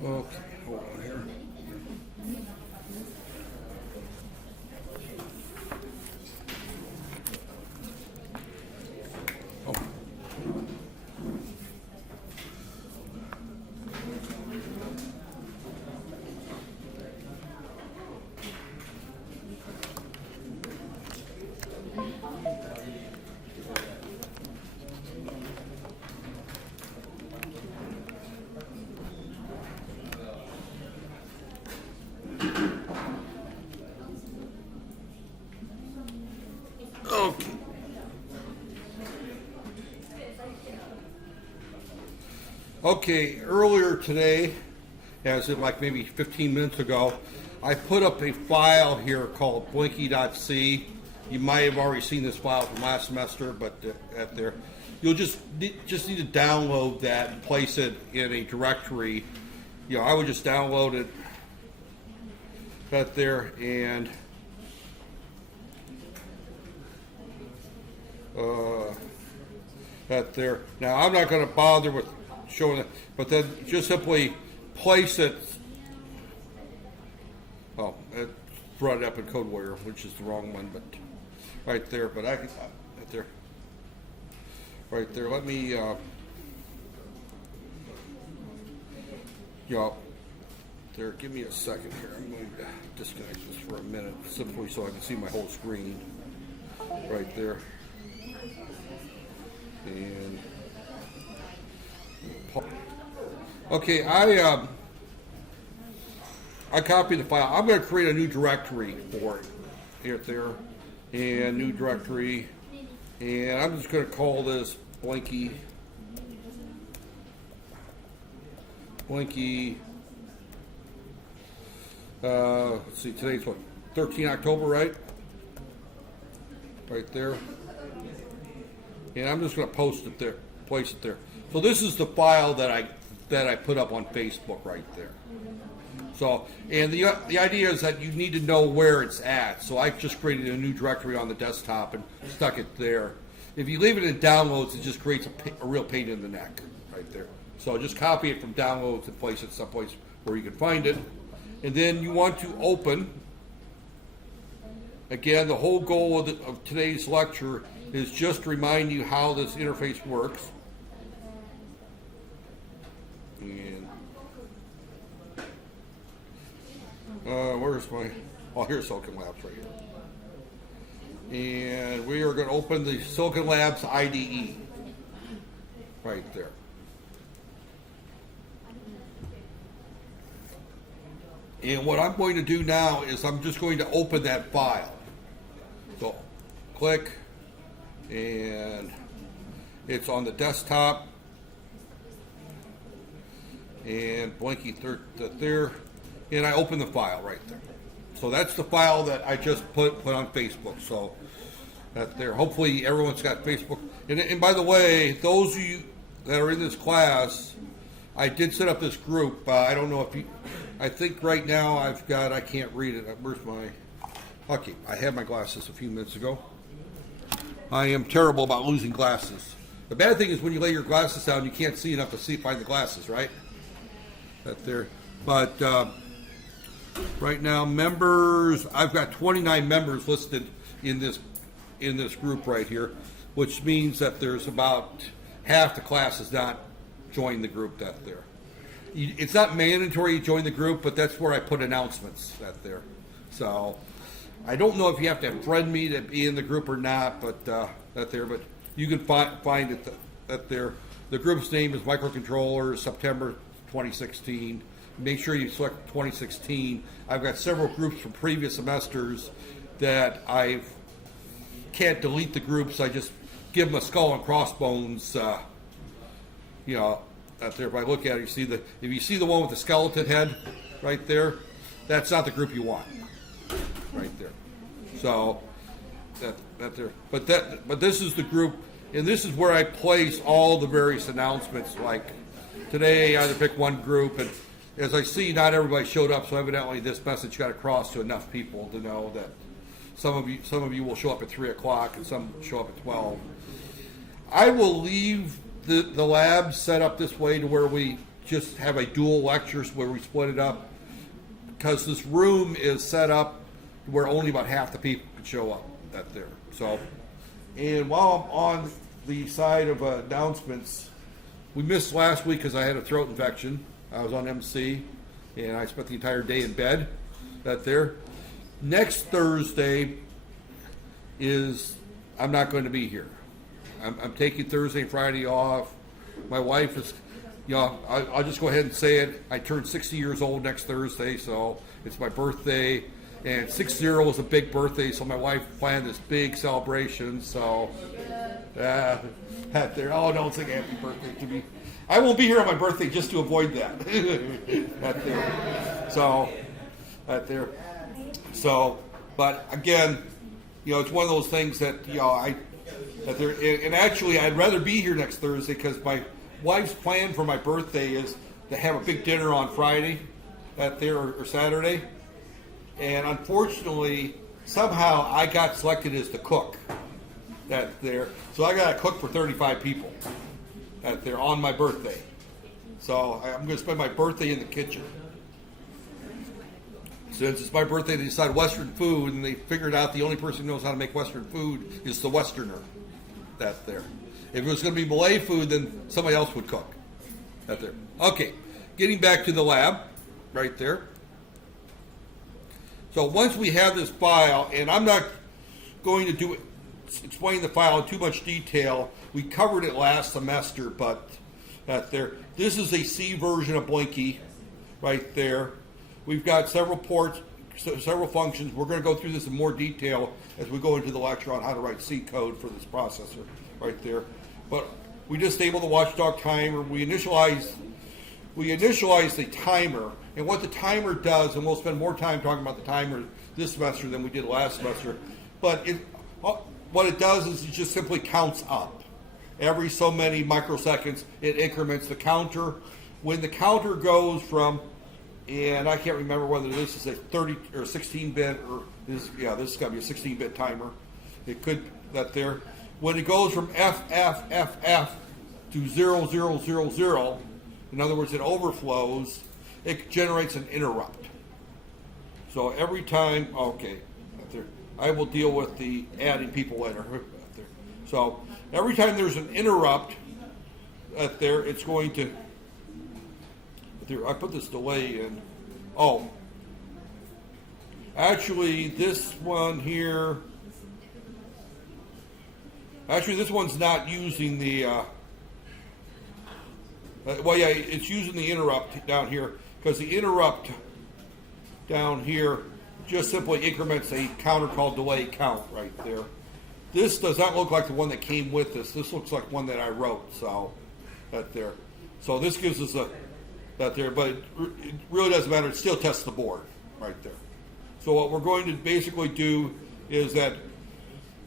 Okay, hold on here. Oh. Okay. Okay, earlier today, as in like maybe 15 minutes ago, I put up a file here called blinky.c. You might have already seen this file from last semester, but at there, you'll just need to download that and place it in a directory. You know, I would just download it right there and right there. Now I'm not going to bother with showing it, but then just simply place it. Oh, it brought it up in CodeWarrior, which is the wrong one, but right there. But I can right there, right there. Let me, you know, there. Give me a second here. I'm going to disconnect this for a minute, simply so I can see my whole screen. Right there. And okay, I copied the file. I'm going to create a new directory for it here, there, and new directory, and I'm just going to call this Blinky. Let's see, today's what, 13 October, right? Right there. And I'm just going to post it there, place it there. So this is the file that I put up on Facebook right there. So, and the idea is that you need to know where it's at. So I just created a new directory on the desktop and stuck it there. If you leave it in downloads, it just creates a real pain in the neck right there. So just copy it from downloads and place it someplace where you can find it. And then you want to open. Again, the whole goal of today's lecture is just to remind you how this interface works. And where's my, oh, here's Silicon Labs right here. And we are going to open the Silicon Labs IDE right there. And what I'm going to do now is I'm just going to open that file. So click, and it's on the desktop, and Blinky there, and I open the file right there. So that's the file that I just put on Facebook. So that there. Hopefully everyone's got Facebook. And by the way, those of you that are in this class, I did set up this group. I don't know if you, I think right now I've got, I can't read it. Where's my, okay, I had my glasses a few minutes ago. I am terrible about losing glasses. The bad thing is when you lay your glasses down, you can't see enough to find the glasses, right? That there. But right now, members, I've got 29 members listed in this group right here, which means that there's about half the class has not joined the group. That there. It's not mandatory you join the group, but that's where I put announcements. That there. So I don't know if you have to friend me to be in the group or not, but that there. But you can find it that there. The group's name is MicrocontrollerSept2016. 2016. Make sure you select 2016. I've got several groups from previous semesters that I can't delete the groups. I just give them a skull and crossbones. You know, out there. If I look at it, you see if you see the one with the skeleton head right there, that's not the group you want. Right there. So that there. But this is the group, and this is where I place all the various announcements. Like today, I either pick one group, and as I see, not everybody showed up, so evidently this message got across to enough people to know that some of you will show up at 3 o'clock and some show up at 12. I will leave the lab set up this way to where we just have a dual lectures where we split it up, because this room is set up where only about half the people can show up that there. So, and while I'm on the side of announcements, we missed last week because I had a throat infection. I was on MC, and I spent the entire day in bed that there. Next Thursday I'm not going to be here. I'm taking Thursday and Friday off. My wife is, I'll just go ahead and say it. I turned 60 years old next Thursday, so it's my birthday. And 60 was a big birthday, so my wife planned this big celebration. So, there. Oh, don't sing happy birthday to me. I won't be here on my birthday just to avoid that. There. So, there. So, but again, it's one of those things that and actually I'd rather be here next Thursday because my wife's plan for my birthday is to have a big dinner on Friday, or Saturday, and unfortunately somehow I got selected as the cook so I got to cook for 35 people on my birthday. So I'm going to spend my birthday in the kitchen. Since it's my birthday, they decided Western food, and they figured out the only person who knows how to make Western food is the Westerner. If it was going to be Malay food, then somebody else would cook. Okay, getting back to the lab, right there. So once we have this file, and I'm not going to explain the file in too much detail. We covered it last semester, but this is a C version of Blinky, right there. We've got several ports, several functions. We're going to go through this in more detail as we go into the lecture on how to write C code for this processor right there. But we just enabled the watchdog timer. We initialize the timer, and what the timer does, and we'll spend more time talking about the timer this semester than we did last semester, but what it does is it just simply counts up. Every so many microseconds, it increments the counter. When the counter goes from, and I can't remember whether this is a 30 or 16-bit, or this has got to be a 16-bit timer. It could, when it goes from FFFF to 0000, in other words, it overflows, it generates an interrupt. So every time, I will deal with the adding people later. So every time there's an interrupt, it's going to, I put this delay in. Oh, actually this one here, this one's not using the, it's using the interrupt down here, because the interrupt down here just simply increments a counter called delay count right there. This does not look like the one that came with this. This looks like one that I wrote, so So this gives us but it really doesn't matter. It still tests the board right there. So what we're going to basically do is that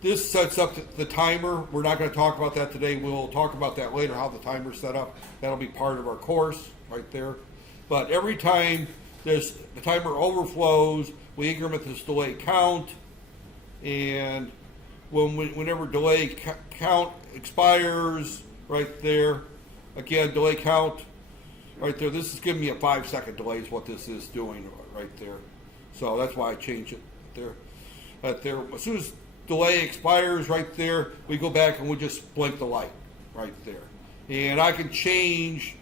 this sets up the timer. We're not going to talk about that today. We'll talk about that later, how the timer's set up. That'll be part of our course right there. But every time the timer overflows, we increment this delay count, and whenever delay count expires, right there, again, delay count, right there, this is giving me a 5-second delay is what this is doing right there. So that's why I changed it there. Right there. As soon as delay expires right there, we go back and we just blink the light right there. And I can change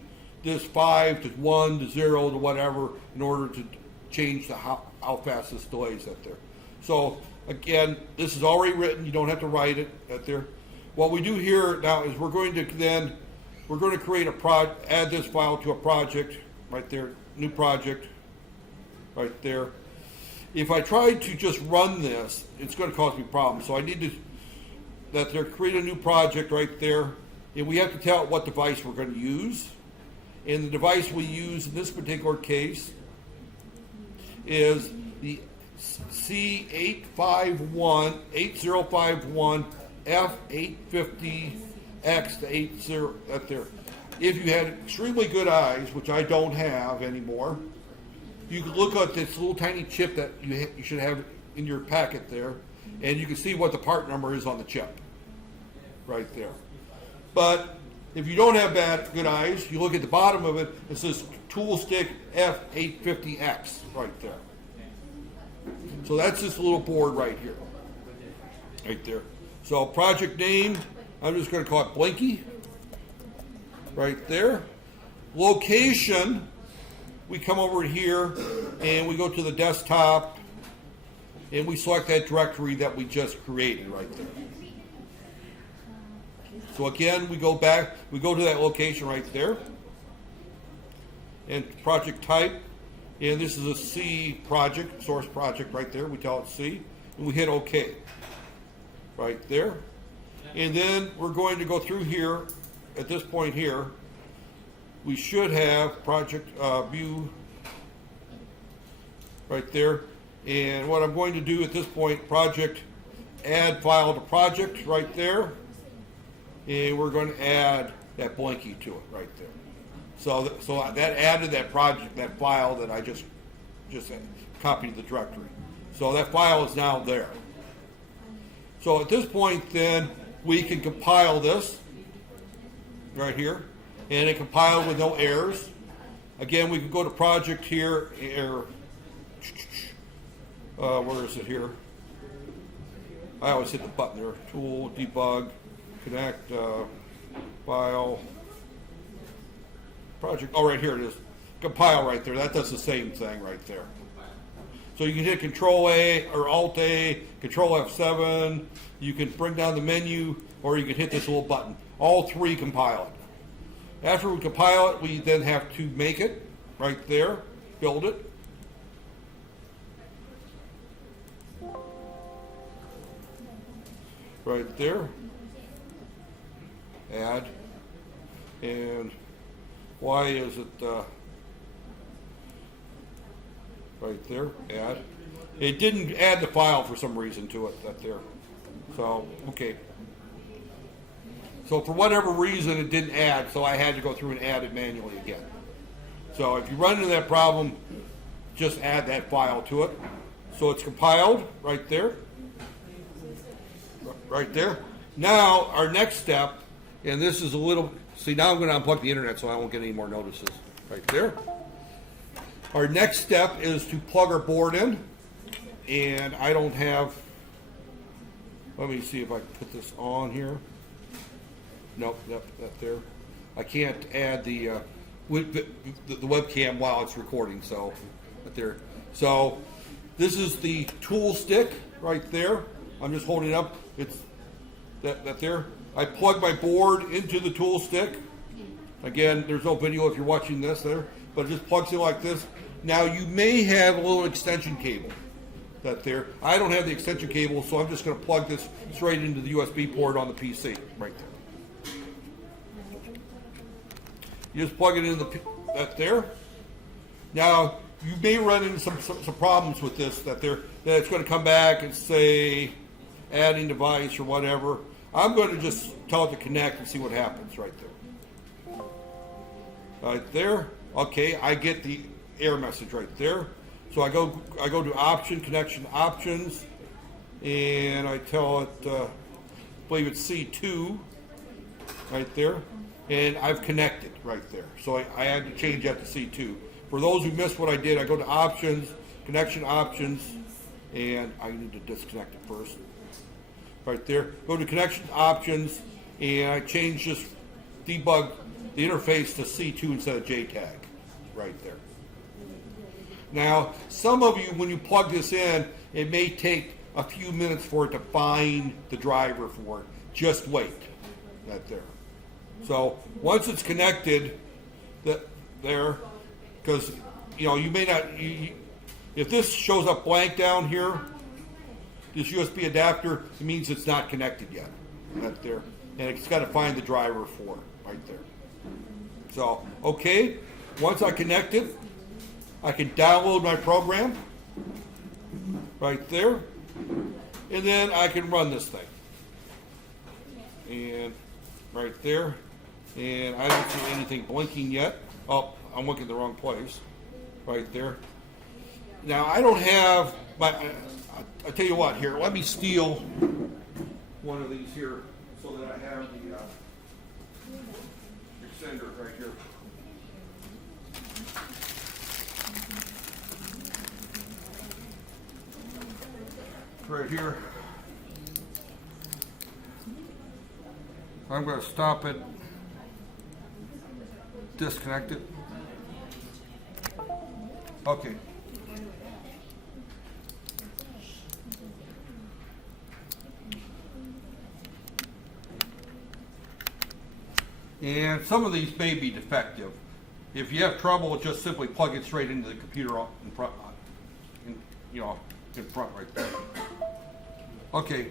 this 5 to 1 to 0 to whatever in order to change how fast this delays right there. So again, this is already written. You don't have to write it right there. What we do here now is we're going to create add this file to a project right there, new project right there. If I try to just run this, it's going to cause me problems. So I need to create a new project right there, and we have to tell it what device we're going to use. And the device we use in this particular case is the C8051 F850X to 80 right there. If you had extremely good eyes, which I don't have anymore, you can look at this little tiny chip that you should have in your packet there, and you can see what the part number is on the chip right there. But If you don't have good eyes, you look at the bottom of it, it says Toolstick F850X right there. So that's this little board right here. Right there. So project name, I'm just going to call it Blinky. Right there. Location, we come over here and we go to the desktop and we select that directory that we just created right there. So again, we go back, we go to that location right there. And project type, and this is a C project, source project right there. We tell it C, and we hit OK. Right there. And then we're going to go through here, at this point here, we should have project view right there. And what I'm going to do at this point, project, add file to project right there. And we're going to add that Blinky to it right there. So that added that project, that file that I just copied the directory. So that file is now there. So at this point then, we can compile this right here. And it compiled with no errors. Again, we can go to project here, where is it here? I always hit the button there. Tool, debug, connect, file, project. Oh, right here it is. Compile right there. That does the same thing right there. So you can hit Control A or Alt A, Control F7. You can bring down the menu, or you can hit this little button. All three compile it. After we compile it, we then have to make it right there, build it. Right there. Add. And why is it right there? Add. It didn't add the file for some reason to it, that there. So, okay. So for whatever reason it didn't add, so I had to go through and add it manually again. So if you run into that problem, just add that file to it. So it's compiled right there. Right there. Now our next step, and this is a little, see now I'm going to unplug the internet so I won't get any more notices. Right there. Our next step is to plug our board in, and I don't have, let me see if I can put this on here. Nope, that there. I can't add the webcam while it's recording, so right there. So this is the tool stick right there. I'm just holding it up. It's that there. I plug my board into the tool stick. Again, there's no video if you're watching this there, but it just plugs in like this. Now you may have a little extension cable that there. I don't have the extension cable, so I'm just going to plug this straight into the USB port on the PC right there. You just plug it in that there. Now you may run into some problems with this that it's going to come back and say adding device or whatever. I'm going to just tell it to connect and see what happens right there. Right there. Okay, I get the error message right there. So I go to option, connection options, and I tell it, I believe it's C2 right there. And I've connected right there. So I had to change that to C2. For those who missed what I did, I go to options, connection options, and I need to disconnect it first. Right there. Go to connection options, and I change this debug the interface to C2 instead of JTAG. Right there. Now, some of you, when you plug this in, it may take a few minutes for it to find the driver for it. Just wait. Right there. So once it's connected, there, because you may not. If this shows up blank down here, this USB adapter, it means it's not connected yet. Right there, and it's got to find the driver for it right there. So okay, once I connect it, I can download my program right there, and then I can run this thing. And right there. And I don't see anything blinking yet. Oh, I'm looking in the wrong place. Right there. Now, I don't have, I'll tell you what, here, let me steal one of these here so that I have extender right here. Right here. I'm going to stop it, disconnect it. Okay. And some of these may be defective. If you have trouble, just simply plug it straight into the computer in front, in front right there. Okay,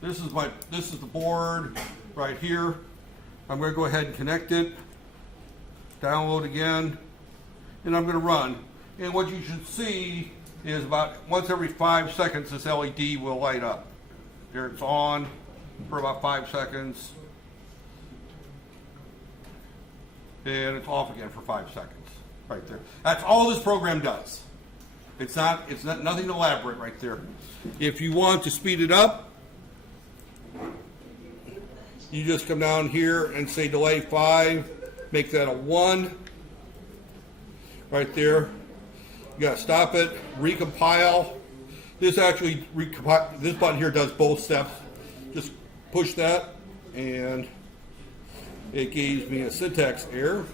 this is the board right here. I'm going to go ahead and connect it, download again, and I'm going to run. And what you should see is about once every 5 seconds, this LED will light up. There, it's on for about 5 seconds. And it's off again for 5 seconds, right there. That's all this program does. It's not nothing elaborate right there. If you want to speed it up, you just come down here and say delay 5, make that a 1, right there. You gotta stop it, recompile. This actually, this button here does both steps. Just push that and it gives me a syntax error.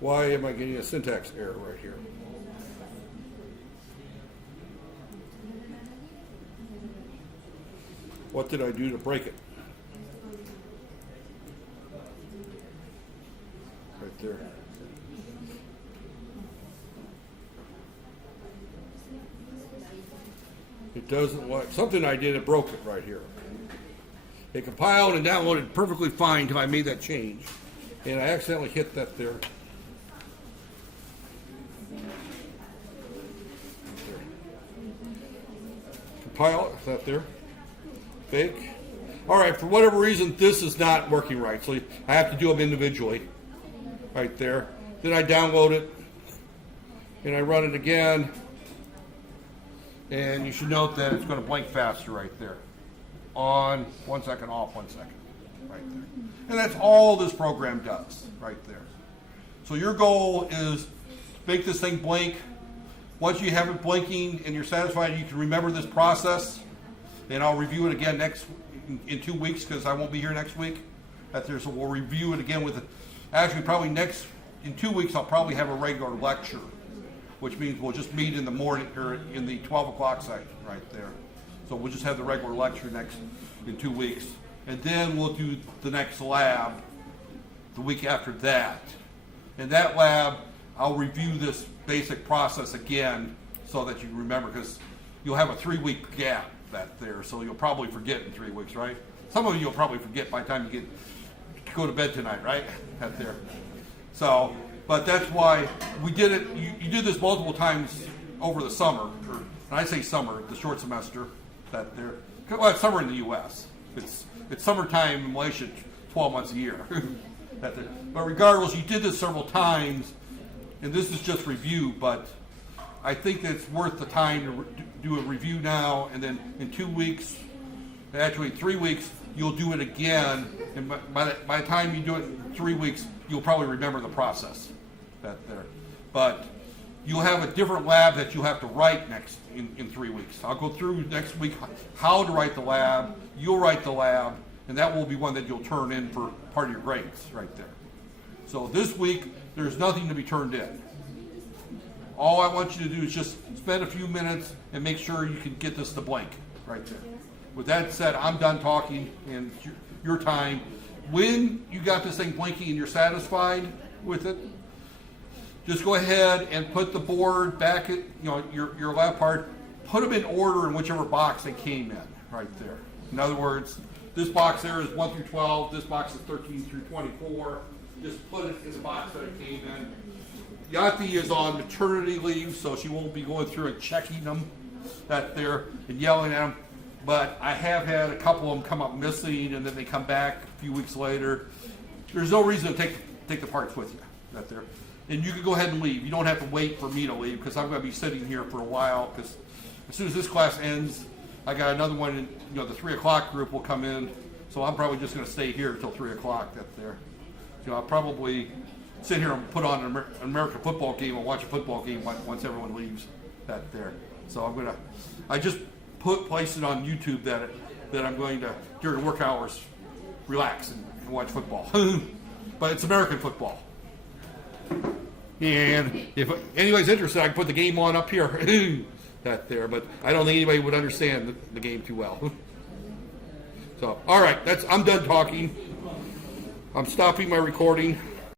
Why am I getting a syntax error right here? What did I do to break it? Right there. It doesn't like something I did, it broke it right here. It compiled and downloaded perfectly fine until I made that change. And I accidentally hit that there. Compile, is that there? Fake. All right, for whatever reason, this is not working right. So I have to do them individually. Right there. Then I download it. And I run it again. And you should note that it's going to blink faster right there. On 1 second, off 1 second, right there. And that's all this program does, right there. So your goal is to make this thing blink. Once you have it blinking and you're satisfied, you can remember this process. And I'll review it again in 2 weeks because I won't be here next week. So we'll review it again with actually probably in 2 weeks I'll probably have a regular lecture, which means we'll just meet in the morning or in the 12 o'clock site right there. So we'll just have the regular lecture in 2 weeks. And then we'll do the next lab the week after that. In that lab, I'll review this basic process again so that you remember, because you'll have a 3-week gap back there, so you'll probably forget in 3 weeks, right? Some of you will probably forget by the time you go to bed tonight, right? Back there. So, but that's why we did it. You did this multiple times over the summer, and I say summer, the short semester. That there, well, it's summer in the U.S. It's summertime in Malaysia, 12 months a year. But regardless, you did this several times, and this is just review. But I think that it's worth the time to do a review now, and then in 2 weeks, actually 3 weeks, you'll do it again. And by the time you do it in 3 weeks, you'll probably remember the process. That there, but you'll have a different lab that you'll have to write next in 3 weeks. I'll go through next week how to write the lab. You'll write the lab, and that will be one that you'll turn in for part of your grades right there. So this week, there's nothing to be turned in. All I want you to do is just spend a few minutes and make sure you can get this to blank right there. With that said, I'm done talking, and your time. When you got this thing blinking and you're satisfied with it, just go ahead and put the board back at your lab part. Put them in order in whichever box they came in, right there. In other words, this box there is 1 through 12. This box is 13 through 24. Just put it in the box that it came in. Yati is on maternity leave, so she won't be going through and checking them that there and yelling at them. But I have had a couple of them come up missing, and then they come back a few weeks later. There's no reason to take the parts with you that there. And you can go ahead and leave. You don't have to wait for me to leave, because I'm going to be sitting here for a while, because as soon as this class ends, I got another one, the 3 o'clock group will come in. So I'm probably just going to stay here until 3 o'clock up there. So I'll probably sit here and put on an American football game and watch a football game once everyone leaves that there. So I just placed it on YouTube that I'm going to, during work hours, relax and watch football. But it's American football. And if anybody's interested, I can put the game on up here. That there, but I don't think anybody would understand the game too well. So, all right, I'm done talking. I'm stopping my recording.